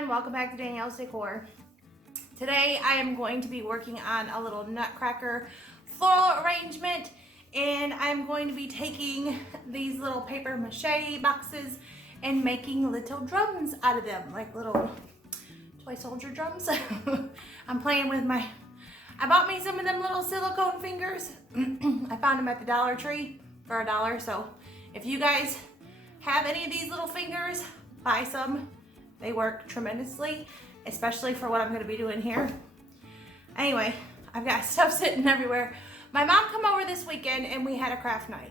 everyone, welcome back to Danielle's Decor. Today I am going to be working on a little Nutcracker floral arrangement, and I'm going to be taking these little paper mache boxes and making little drums out of them, like little toy soldier drums. I'm playing with I bought me some of them little silicone fingers. I found them at the Dollar Tree for $1, so if you guys have any of these little fingers, buy some. They work tremendously, especially for what I'm going to be doing here. Anyway, I've got stuff sitting everywhere. My mom came over this weekend and we had a craft night.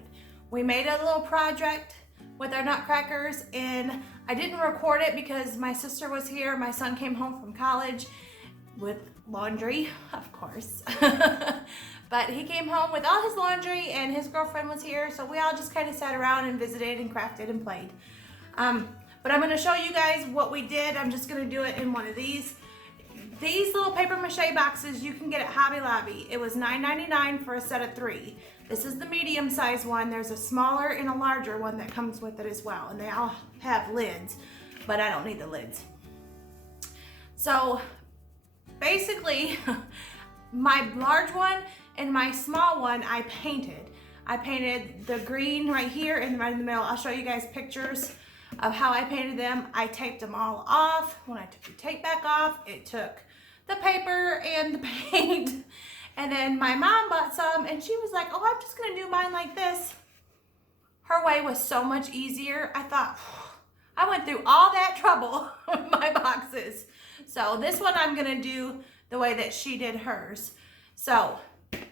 We made a little project with our nutcrackers, and I didn't record it because my sister was here. My son came home from college with laundry, of course. But he came home with all his laundry and his girlfriend was here, so we all just kind of sat around and visited and crafted and played. But I'm going to show you guys what we did. I'm just going to do it in one of these. These little paper mache boxes you can get at Hobby Lobby. It was $9.99 for a set of 3. This is the medium size one. There's a smaller and a larger one that comes with it as well. And they all have lids, but I don't need the lids. So basically, my large one and my small one I painted. I painted the green right here and right in the middle. I'll show you guys pictures of how I painted them. I taped them all off. When I took the tape back off, it took the paper and the paint. And then my mom bought some and she was like, oh, I'm just gonna do mine like this. Her way was so much easier. I thought, I went through all that trouble with my boxes. So this one I'm gonna do the way that she did hers. So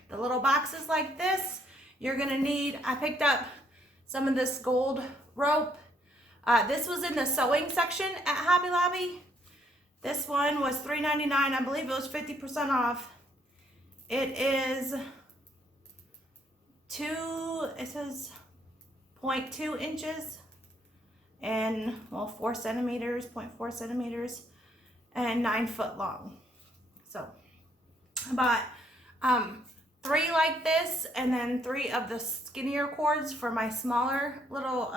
the little boxes like this, you're gonna need, I picked up some of this gold rope. This was in the sewing section at Hobby Lobby. This one was $3.99. I believe it was 50% off. It is it says 0.2 inches and, well, 4 centimeters, 0.4 centimeters, and 9 foot long. So I bought 3 like this, and then 3 of the skinnier cords for my smaller little,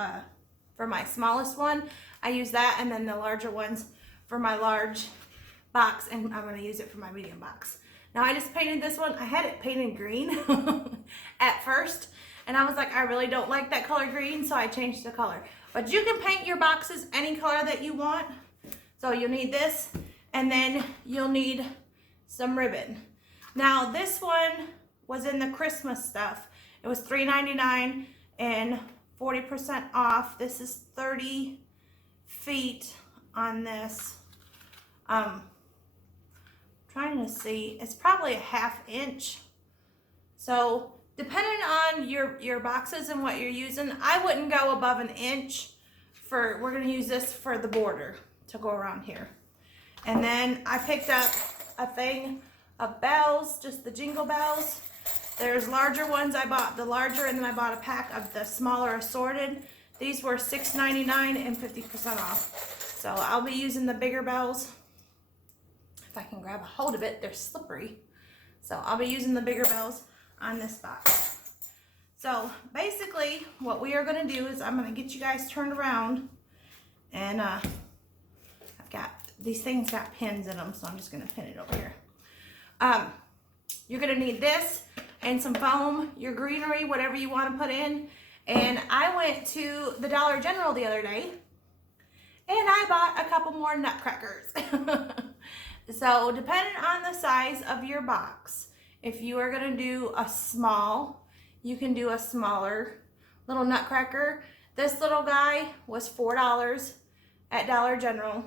for my smallest one. I use that, and then the larger ones for my large box, and I'm gonna use it for my medium box. Now I just painted this one. I had it painted green at first, and I was like, I really don't like that color green, so I changed the color. But you can paint your boxes any color that you want. So you'll need this, and then you'll need some ribbon. Now this one was in the Christmas stuff. It was $3.99 and 40% off. This is 30 feet on this. Trying to see, it's probably a 1/2 inch. So depending on your boxes and what you're using, I wouldn't go above 1 inch we're gonna use this for the border to go around here. And then I picked up a thing of bells, just the jingle bells. There's larger ones. I bought the larger, and then I bought a pack of the smaller assorted. These were $6.99 and 50% off. So I'll be using the bigger bells. If I can grab a hold of it, they're slippery. So I'll be using the bigger bells on this box. So basically what we are gonna do is I'm gonna get you guys turned around, and I've got, these things got pins in them, so I'm just gonna pin it over here. You're gonna need this and some foam, your greenery, whatever you want to put in. And I went to the Dollar General the other day and I bought a couple more nutcrackers. So depending on the size of your box, if you are going to do a small, you can do a smaller little nutcracker. This little guy was $4 at Dollar General,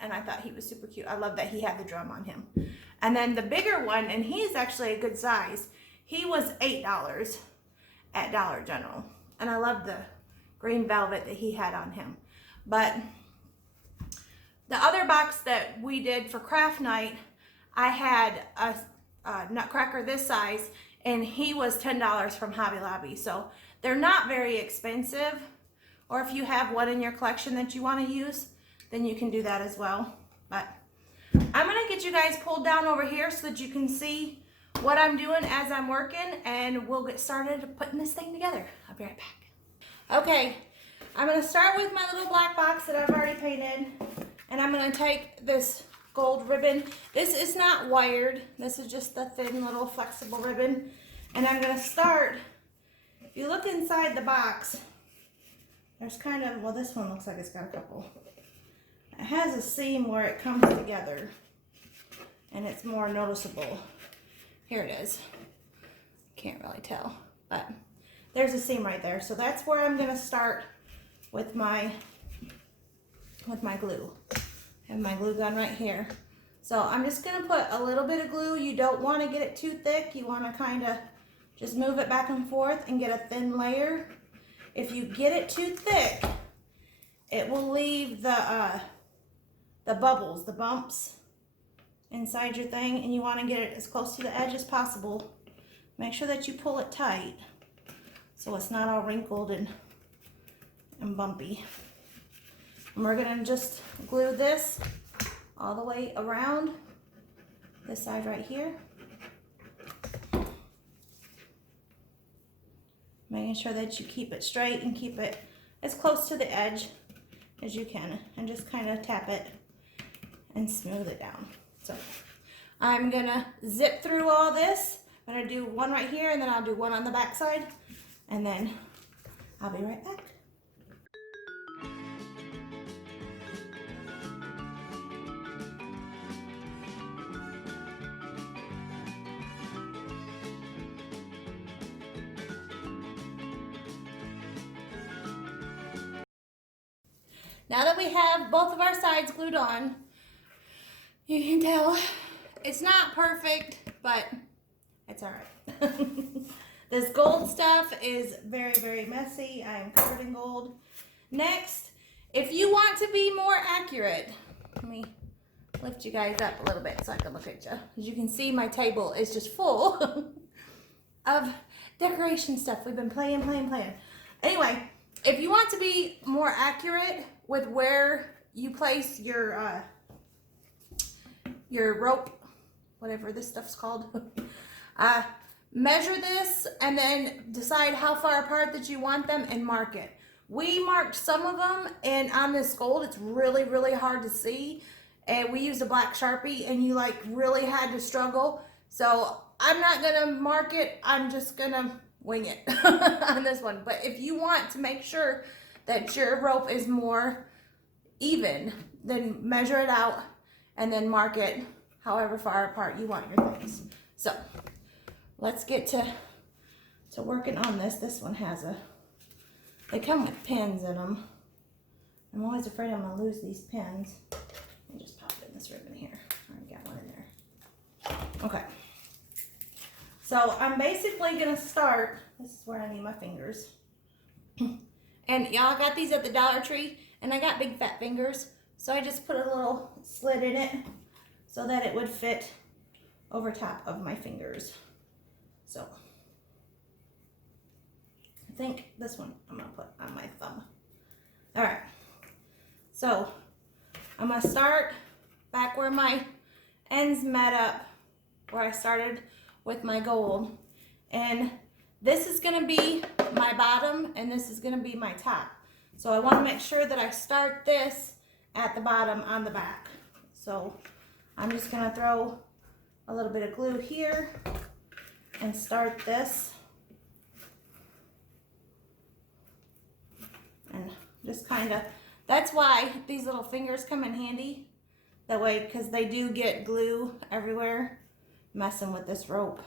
and I thought he was super cute. I love that he had the drum on him. And then the bigger one, and he's actually a good size, he was $8 at Dollar General. And I love the green velvet that he had on him. But the other box that we did for craft night, I had a nutcracker this size, and he was $10 from Hobby Lobby. So they're not very expensive. Or if you have one in your collection that you want to use, then you can do that as well. But I'm going to get you guys pulled down over here so that you can see what I'm doing as I'm working, and we'll get started putting this thing together. I'll be right back. Okay, I'm going to start with my little black box that I've already painted, And I'm gonna take this gold ribbon. This is not wired. This is just the thin little flexible ribbon. And I'm gonna start, if you look inside the box, there's kind of, well, this one looks like it's got a couple. It has a seam where it comes together and it's more noticeable. Here it is. Can't really tell, but there's a seam right there. So that's where I'm gonna start with my glue. I have my glue gun right here. So I'm just gonna put a little bit of glue. You don't wanna get it too thick. You wanna kinda just move it back and forth and get a thin layer. If you get it too thick, it will leave the bubbles, the bumps inside your thing, and you wanna get it as close to the edge as possible. Make sure that you pull it tight so it's not all wrinkled and bumpy. And we're gonna just glue this all the way around this side right here. Making sure that you keep it straight and keep it as close to the edge as you can, and just kind of tap it and smooth it down. So I'm gonna zip through all this. I'm gonna do one right here, and then I'll do one on the back side, and then I'll be right back. Now that we have both of our sides glued on, you can tell it's not perfect, but it's all right. This gold stuff is very, very messy. I am covered in gold. Next, if you want to be more accurate, let me lift you guys up a little bit so I can look at you. As you can see, my table is just full of decoration stuff. We've been playing. Anyway, if you want to be more accurate with where you place your rope, whatever this stuff's called, measure this and then decide how far apart that you want them and mark it. We marked some of them, and on this gold, it's really, really hard to see. And we used a black Sharpie, and you like really had to struggle. So I'm not gonna mark it. I'm just gonna wing it on this one. But if you want to make sure that your rope is more even, then measure it out and then mark it however far apart you want your things. So let's get to working on this. This one has they come with pins in them. I'm always afraid I'm gonna lose these pins. Let me just pop in this ribbon here. I already got one in there. Okay. So I'm basically gonna start, this is where I need my fingers. And y'all got these at the Dollar Tree, and I got big fat fingers. So I just put a little slit in it so that it would fit over top of my fingers. So I think this one I'm gonna put on my thumb. All right, so I'm gonna start back where my ends met up, where I started with my gold. And this is gonna be my bottom, and this is gonna be my top. So I wanna make sure that I start this at the bottom on the back. So I'm just gonna throw a little bit of glue here and start this. And just kinda, that's why these little fingers come in handy. That way, because they do get glue everywhere messing with this rope.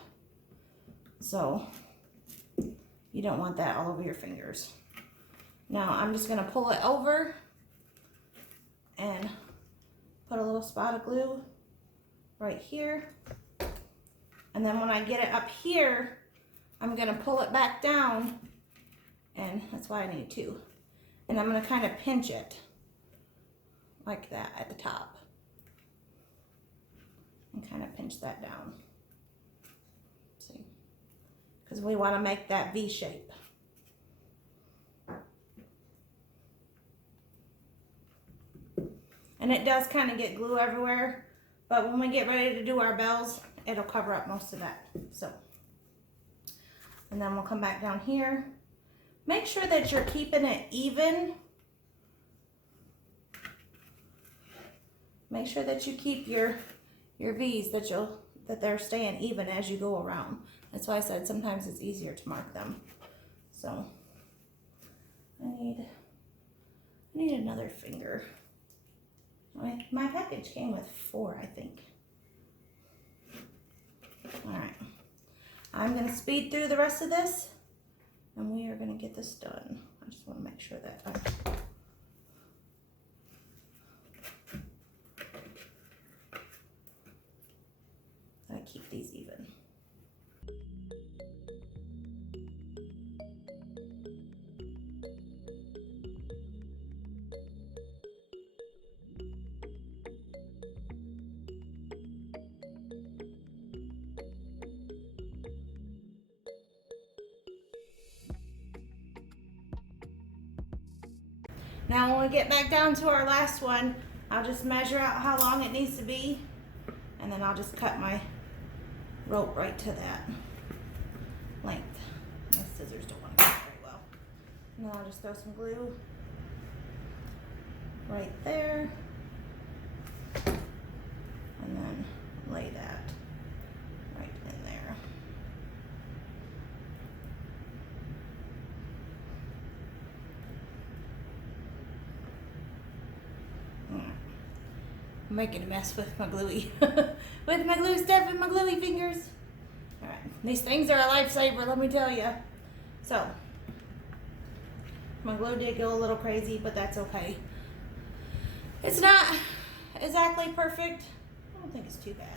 So you don't want that all over your fingers. Now I'm just gonna pull it over and put a little spot of glue right here. And then when I get it up here, I'm gonna pull it back down, and that's why I need two. And I'm gonna kind of pinch it like that at the top. And kind of pinch that down. See? Because we want to make that V shape. And it does kind of get glue everywhere, but when we get ready to do our bells, it'll cover up most of that. So, and then we'll come back down here. Make sure that you're keeping it even. make sure that you keep your V's that they're staying even as you go around. That's why I said sometimes it's easier to mark them. So I need another finger. My package came with 4, I think. All right, I'm gonna speed through the rest of this and we are gonna get this done. I just wanna make sure that I keep these even. Now when we get back down to our last one, I'll just measure out how long it needs to be, and then I'll just cut my rope right to that length. My scissors don't want to cut very well. And then I'll just throw some glue right there, and then lay that right in there. I'm making a mess with my gluey, with my glue stuff and my gluey fingers. All right, these things are a lifesaver, let me tell you. So, my glue did go a little crazy, but that's okay. It's not exactly perfect. I don't think it's too bad.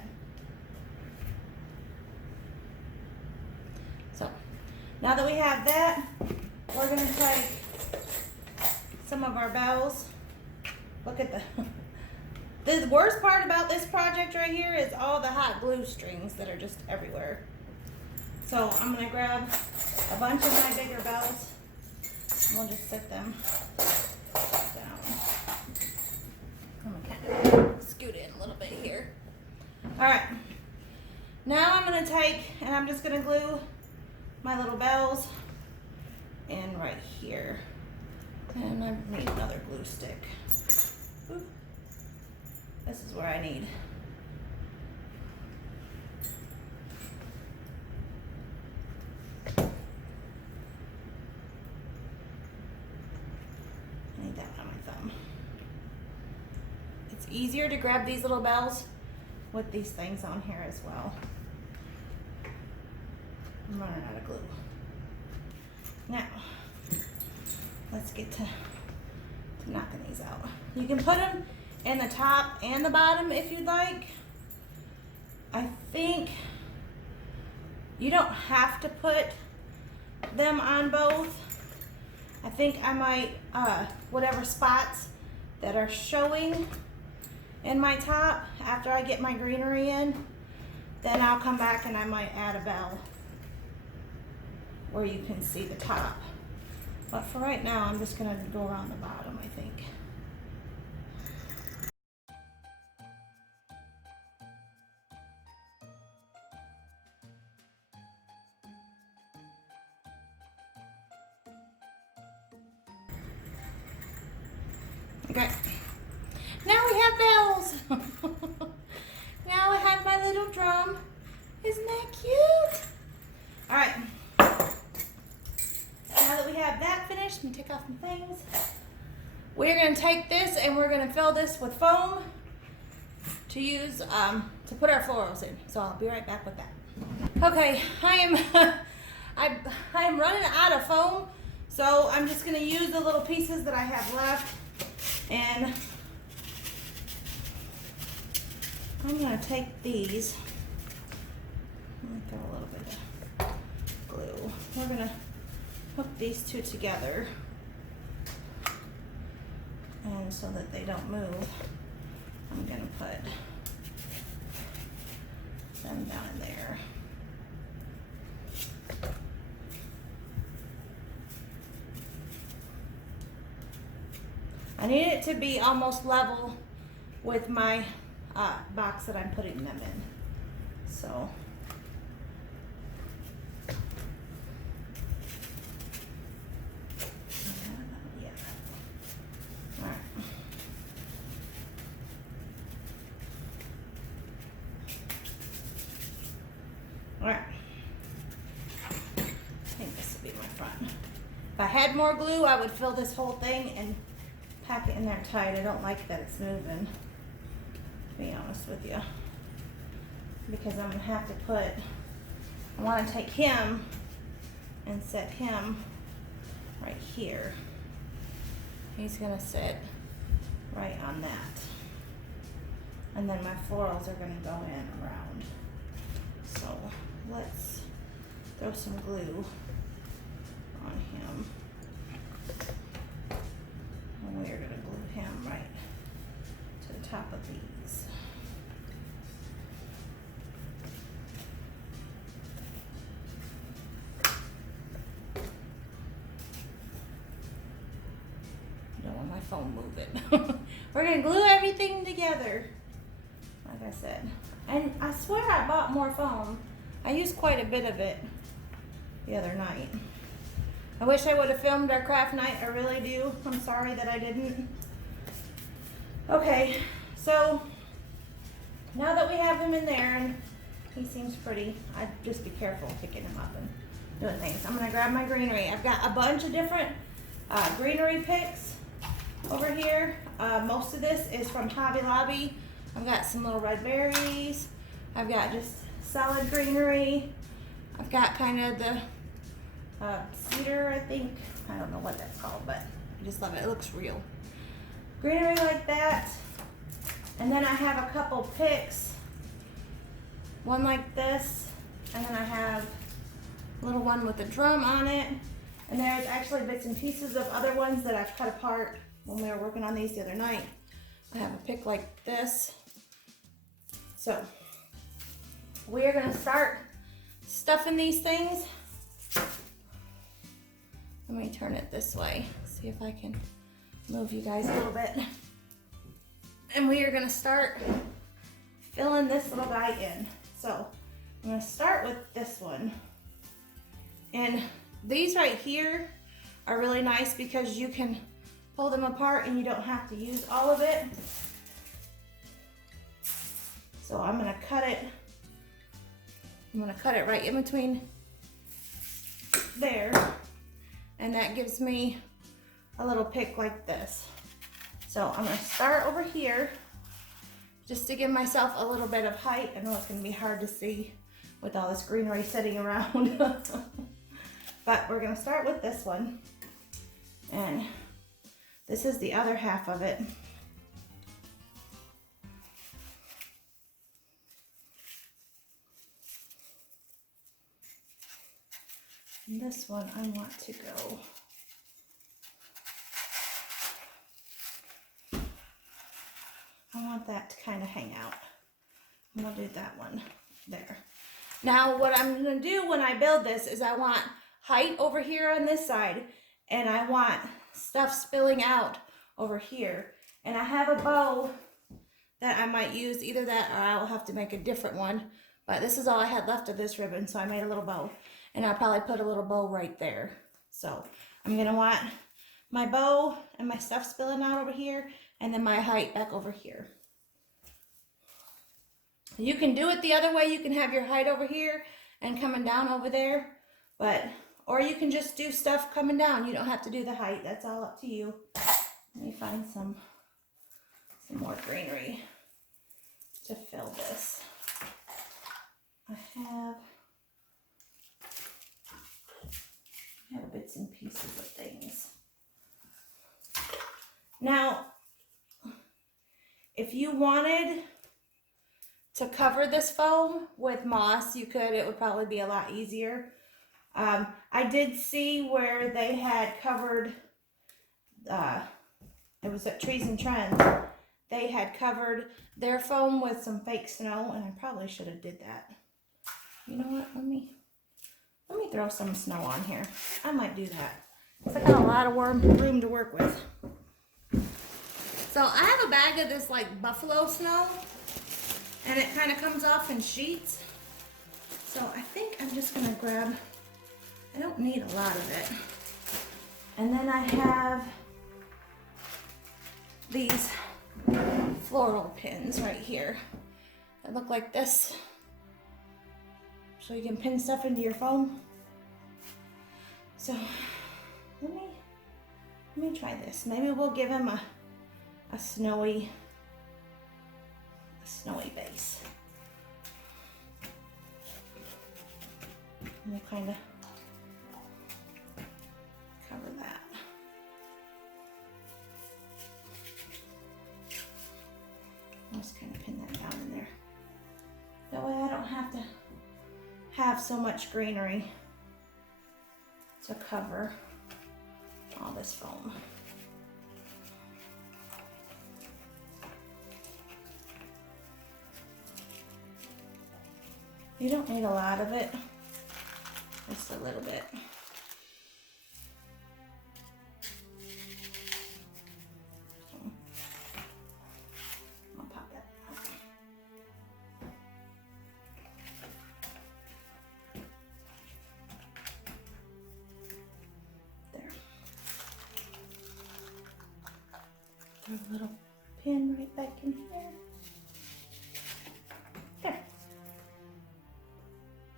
So, now that we have that, we're gonna take some of our bells. Look at the worst part about this project right here is all the hot glue strings that are just everywhere. So I'm gonna grab a bunch of my bigger bells and we'll just set them down. I'm gonna kind of scoot in a little bit here. All right, now I'm gonna take and I'm just gonna glue my little bells in right here. And I need another glue stick. Ooh. This is where I need. I need that on my thumb. It's easier to grab these little bells with these things on here as well. I'm running out of glue. Now, let's get to knocking these out. You can put them in the top and the bottom if you'd like. I think you don't have to put them on both. I think I might, whatever spots that are showing in my top, after I get my greenery in, then I'll come back and I might add a bell where you can see the top. But for right now, I'm just gonna go around the bottom, I think. Okay, now we have bells. Now I have my little drum. Isn't that cute? All right, now that we have that finished, I'm gonna take off my things. We're gonna take this and we're gonna fill this with foam to use, to put our florals in. So I'll be right back with that. Okay, I'm running out of foam, so I'm just gonna use the little pieces that I have left. And I'm going to take these, I'm going to throw a little bit of glue. We're going to hook these two together, and so that they don't move, I'm going to put them down in there. I need it to be almost level with my box that I'm putting them in. So, yeah. All right. I had more glue, I would fill this whole thing and pack it in there tight. I don't like that it's moving, to be honest with you. Because I'm gonna have to I wanna take him and set him right here. He's gonna sit right on that. And then my florals are gonna go in around. So let's throw some glue on him. And we are gonna glue him right to the top of these. Don't want my phone moving. We're gonna glue everything together. Like I said. And I swear I bought more foam. I used quite a bit of it the other night. I wish I would have filmed our craft night. I really do. I'm sorry that I didn't. Okay, so now that we have him in there and he seems pretty, I'd just be careful picking him up and doing things. I'm gonna grab my greenery. I've got a bunch of different greenery picks over here. Most of this is from Hobby Lobby. I've got some little red berries. I've got just solid greenery. I've got kind of the cedar, I think. I don't know what that's called, but I just love it. It looks real. Greenery like that. And then I have a couple picks. One like this. And then I have a little one with a drum on it. And there's actually bits and pieces of other ones that I've cut apart when we were working on these the other night. I have a pick like this. So we're gonna start stuffing these things. Let me turn it this way, see if I can move you guys a little bit. And we are gonna start filling this little guy in. So I'm gonna start with this one. And these right here are really nice because you can pull them apart and you don't have to use all of it. So I'm gonna cut it. I'm gonna cut it right in between there. And that gives me a little pick like this. So I'm gonna start over here just to give myself a little bit of height. I know it's gonna be hard to see with all this greenery sitting around. But we're gonna start with this one. And this is the other half of it. And this one I want to go I want that to kind of hang out. I'm gonna do that one there. Now what I'm gonna do when I build this is I want height over here on this side and I want stuff spilling out over here. And I have a bow that I might use, either that or I'll have to make a different one. But this is all I had left of this ribbon, so I made a little bow. And I'll probably put a little bow right there. So I'm gonna want my bow and my stuff spilling out over here, and then my height back over here. You can do it the other way. You can have your height over here and coming down over there, or you can just do stuff coming down. You don't have to do the height. That's all up to you. Let me find some more greenery to fill this. I have bits and pieces of things. Now, if you wanted to cover this foam with moss, you could. It would probably be a lot easier. I did see where they had covered, it was at Trees and Trends, they had covered their foam with some fake snow, and I probably should have did that. You know what, let me throw some snow on here. I might do that. I got a lot of room to work with. So I have a bag of this like buffalo snow, and it kind of comes off in sheets. So I think I'm just gonna grab, I don't need a lot of it. And then I have these floral pins right here that look like this. So you can pin stuff into your foam. So let me try this. Maybe we'll give him a snowy base. And we'll kind of cover that. I'll just kind of pin that down in there. That way I don't have to have so much greenery to cover all this foam. You don't need a lot of it, just a little bit. I'll pop that out. There. Throw a little pin right back in here.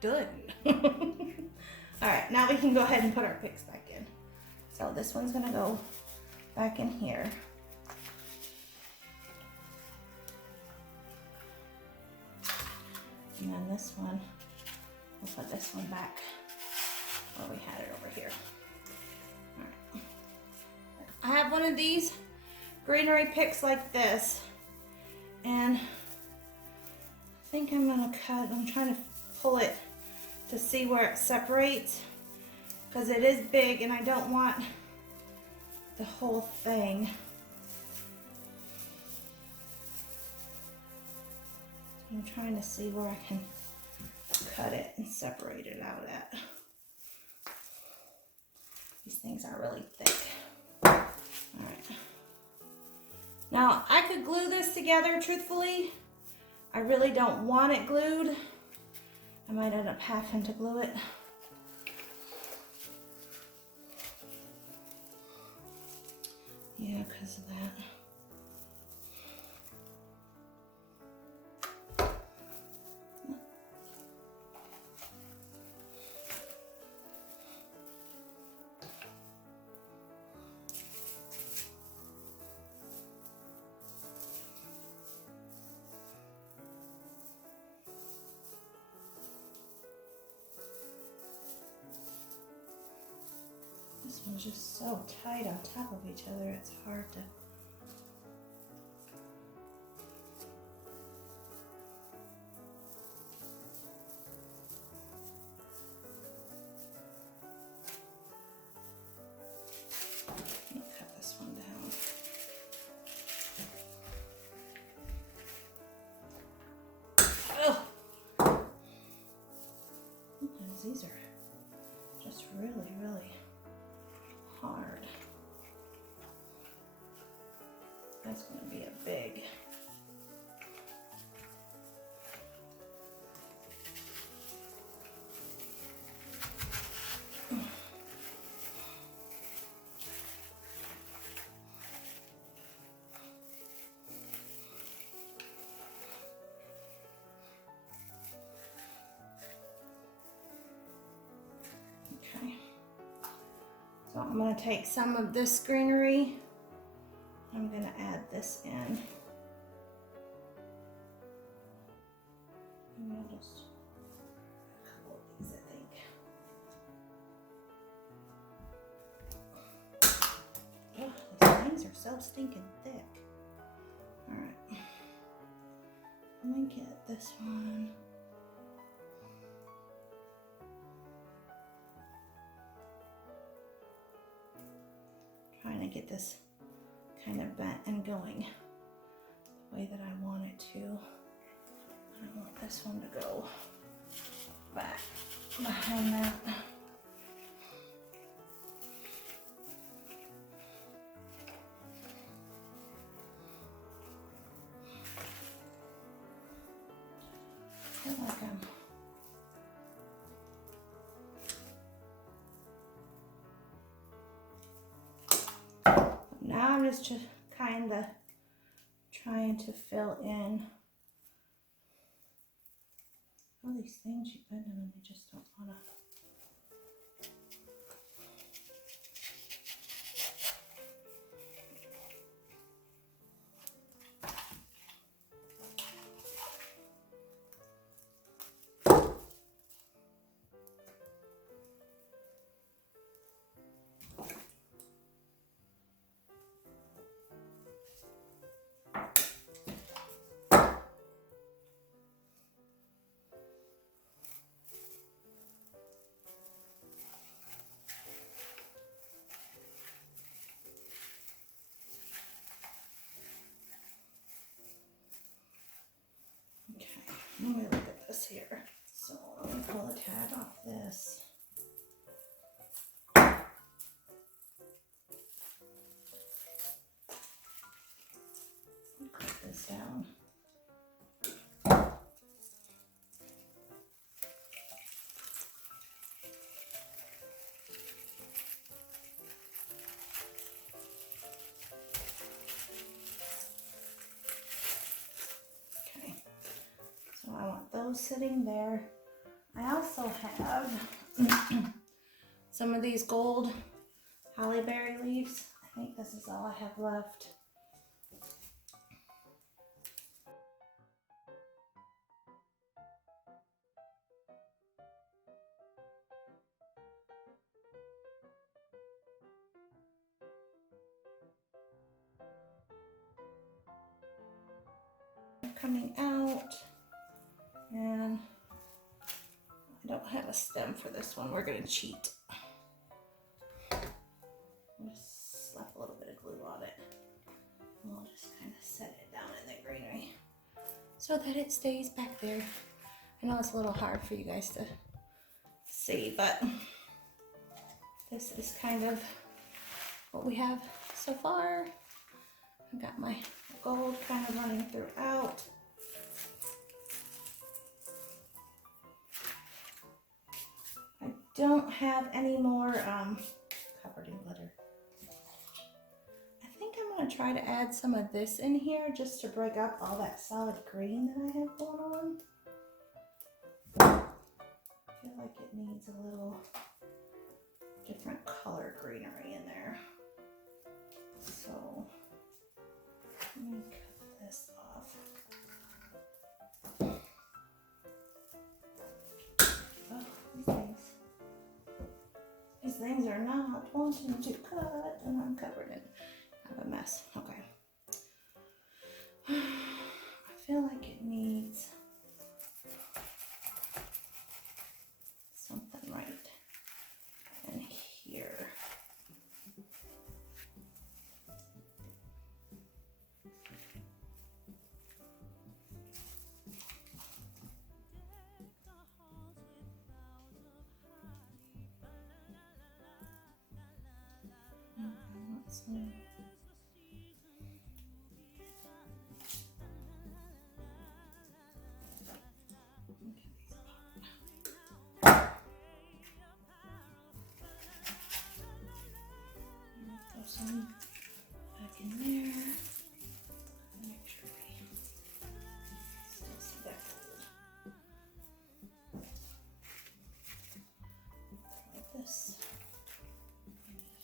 Done. All right, now we can go ahead and put our picks back in. So this one's gonna go back in here. And then this one, we'll put this one back where we had it over here. All right. I have one of these greenery picks like this, and I think I'm gonna cut, I'm trying to pull it to see where it separates, because it is big and I don't want the whole thing. I'm trying to see where I can cut it and separate it out at. These things are really thick. All right. Now I could glue this together, truthfully. I really don't want it glued. I might end up having to glue it. Yeah, because of that. This one's just so tight on top of each other, it's hard to... Let me cut this one down. Oh! Sometimes these are just really, really hard. That's going to be a big. Okay. So I'm going to take some of this greenery, I'm going to add this in. And I'll just a couple of these, I think. Oh, these things are so stinking thick. All right. Let me get this one. Trying to get this kind of bent and going the way that I want it to. I want this one to go back behind that. I feel like now I'm just kind of trying to fill in all these things you put in and they just don't want to. let me look at this here. So let me pull the tag off this. Put this down. I want those sitting there. I also have some of these gold holly berry leaves. I think this is all I have left. Coming out. And I don't have a stem for this one. We're gonna cheat. I'll just slap a little bit of glue on it. And we'll just kind of set it down in the greenery so that it stays back there. I know it's a little hard for you guys to see, but this is kind of what we have so far. I've got my gold kind of running throughout. Don't have any more covered in glitter. I think I'm going to try to add some of this in here just to break up all that solid green that I have going on. I feel like it needs a little different color greenery in there. So let me cut this off. Oh, these things. These things are not wanting to cut, and I'm covered in a mess. Okay. I feel like it needs something right in here. Throw some back in there. Make sure we still see that gold. Throw this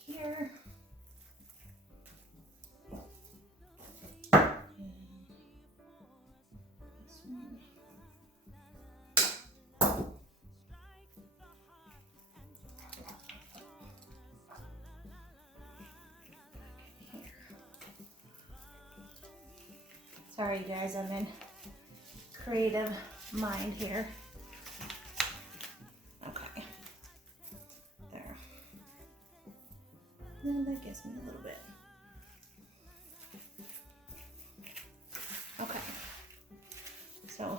in here. Sorry, you guys, I'm in creative mind here. Okay, there. And that gives me a little bit. Okay, so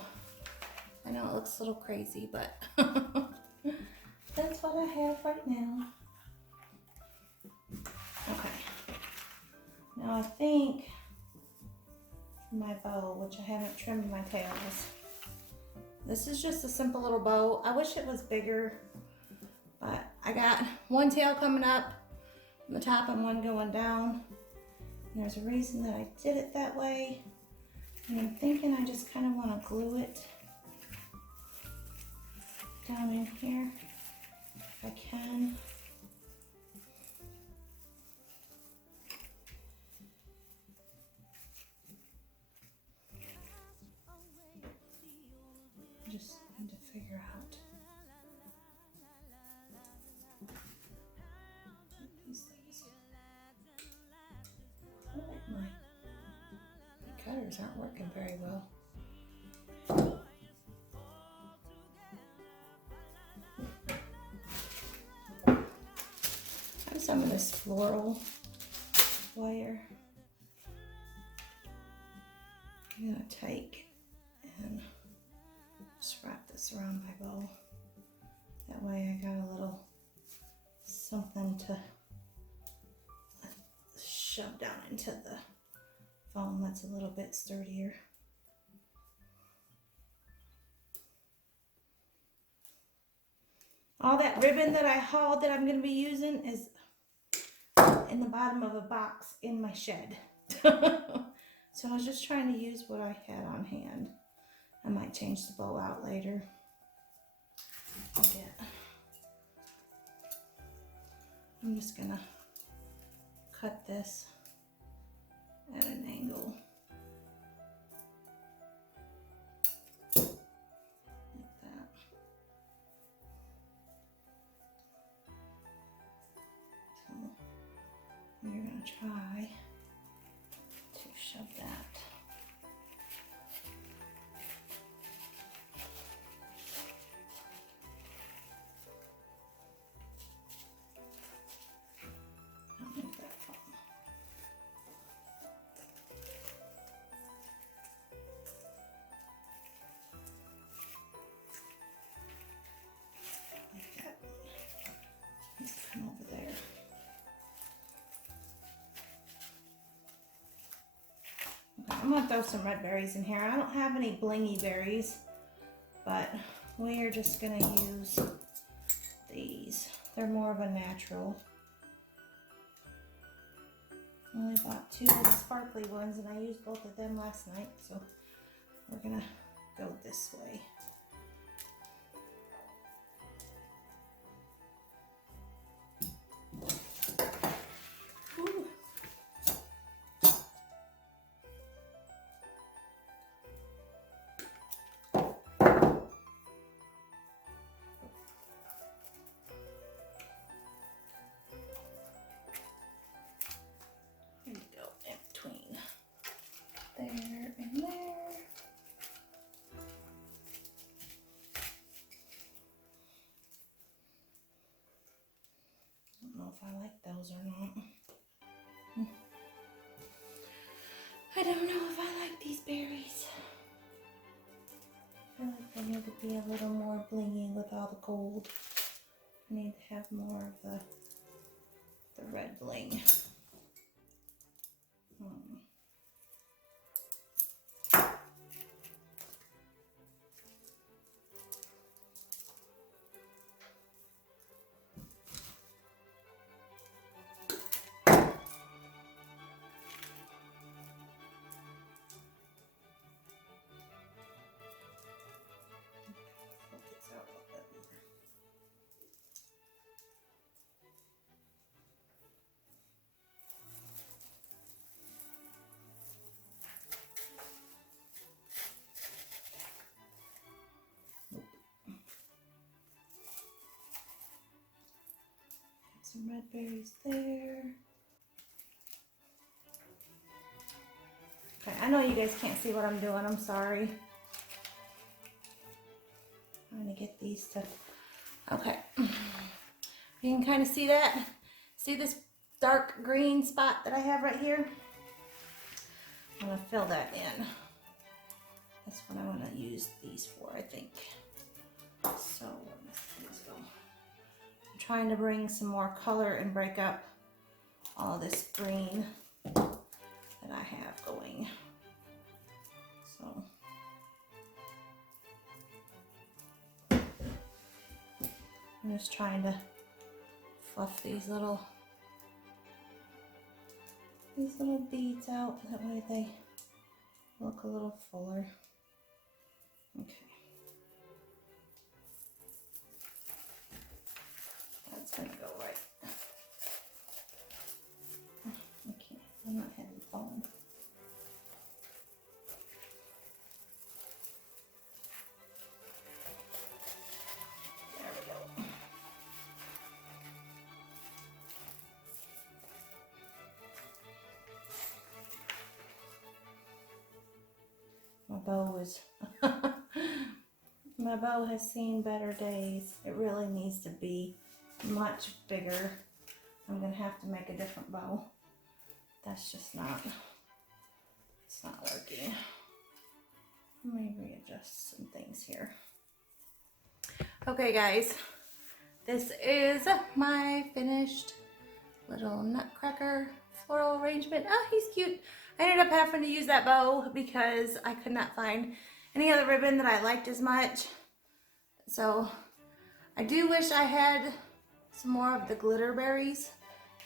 I know it looks a little crazy, but that's what I have right now. Okay, now I think my bow, which I haven't trimmed my tails. This is just a simple little bow. I wish it was bigger, but I got one tail coming up from the top and one going down. And there's a reason that I did it that way. And I'm thinking I just kind of want to glue it down in here if I can. Just need to figure out these things. I feel like my cutters aren't working very well. I have some of this floral wire. I'm gonna take and just wrap this around my bow. That way I got a little something to shove down into the foam that's a little bit sturdier. All that ribbon that I hauled that I'm going to be using is in the bottom of a box in my shed. So I was just trying to use what I had on hand. I might change the bow out later. I'm just going to cut this at an angle. We're going to try to shove that. I'll move that foam. Like that. Let's come over there. I'm gonna throw some red berries in here. I don't have any blingy berries, but we are just gonna use these. They're more of a natural. I only bought 2 of the sparkly ones and I used both of them last night, so we're gonna go this way. There and there. I don't know if I like those or not. I don't know if I like these berries. I feel like they need to be a little more blingy with all the gold. I need to have more of the red bling. Some red berries there. Okay, I know you guys can't see what I'm doing. I'm sorry. I'm gonna get these to. Okay, you can kind of see that. See this dark green spot that I have right here? I'm gonna fill that in. That's what I want to use these for, I think. So let's go. Trying to bring some more color and break up all this green that I have going. So I'm just trying to fluff these little beads out. That way they look a little fuller. Okay. That's gonna go right. Okay, I'm not having foam. There we go. My bow is my bow has seen better days. It really needs to be much bigger. I'm gonna have to make a different bow. That's just not, it's not working. Let me readjust some things here. Okay guys, this is my finished little Nutcracker floral arrangement. Oh, he's cute. I ended up having to use that bow because I could not find any other ribbon that I liked as much. So I do wish I had some more of the glitter berries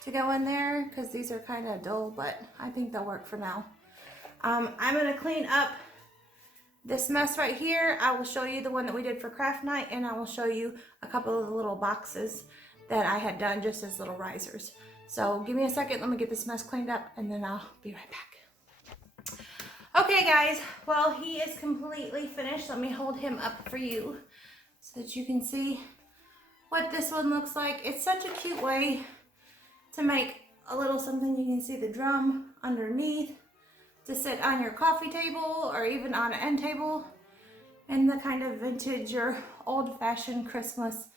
to go in there because these are kind of dull, but I think they'll work for now. I'm going to clean up this mess right here. I will show you the one that we did for craft night, and I will show you a couple of the little boxes that I had done just as little risers. So give me a second, let me get this mess cleaned up, and then I'll be right back. Okay guys, well, he is completely finished. Let me hold him up for you so that you can see what this one looks like. It's such a cute way to make a little something. You can see the drum underneath to sit on your coffee table or even on an end table, and the kind of vintage or old-fashioned Christmas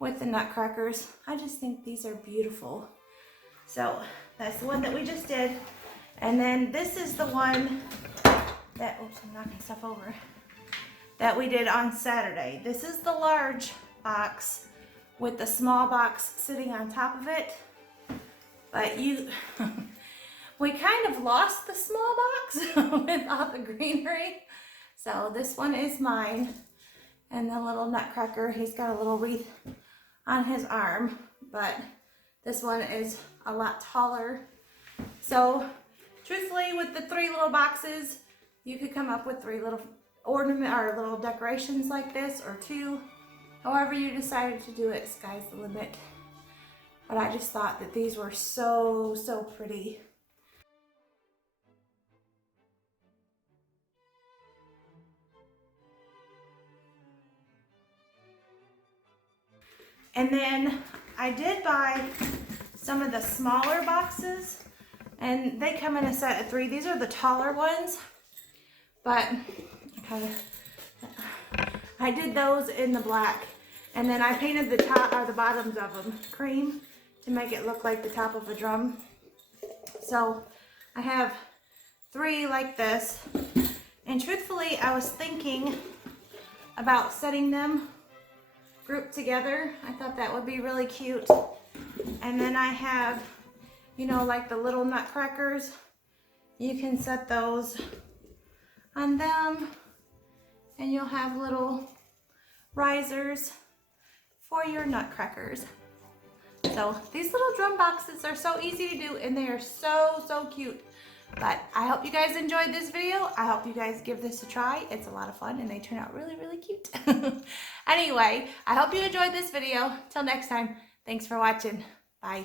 with the nutcrackers. I just think these are beautiful. So that's the one that we just did. And then this is the one that, oops, I'm knocking stuff over, that we did on Saturday. This is the large box with the small box sitting on top of it. But we kind of lost the small box with all the greenery. So this one is mine. And the little nutcracker, he's got a little wreath on his arm, but this one is a lot taller. So truthfully, with the 3 little boxes, you could come up with 3 little ornament or little decorations like this, or 2. However you decided to do it, sky's the limit. But I just thought that these were so, so pretty. And then I did buy some of the smaller boxes, and they come in a set of 3. These are the taller ones, but I did those in the black, and then I painted the top or the bottoms of them cream to make it look like the top of a drum. So I have 3 like this, and truthfully, I was thinking about setting them grouped together. I thought that would be really cute. And then I have, you know, like the little nutcrackers. You can set those on them, and you'll have little risers for your nutcrackers. So these little drum boxes are so easy to do, and they are so, so cute. But I hope you guys enjoyed this video. I hope you guys give this a try. It's a lot of fun, and they turn out really, really cute. Anyway, I hope you enjoyed this video. Till next time, thanks for watching. Bye.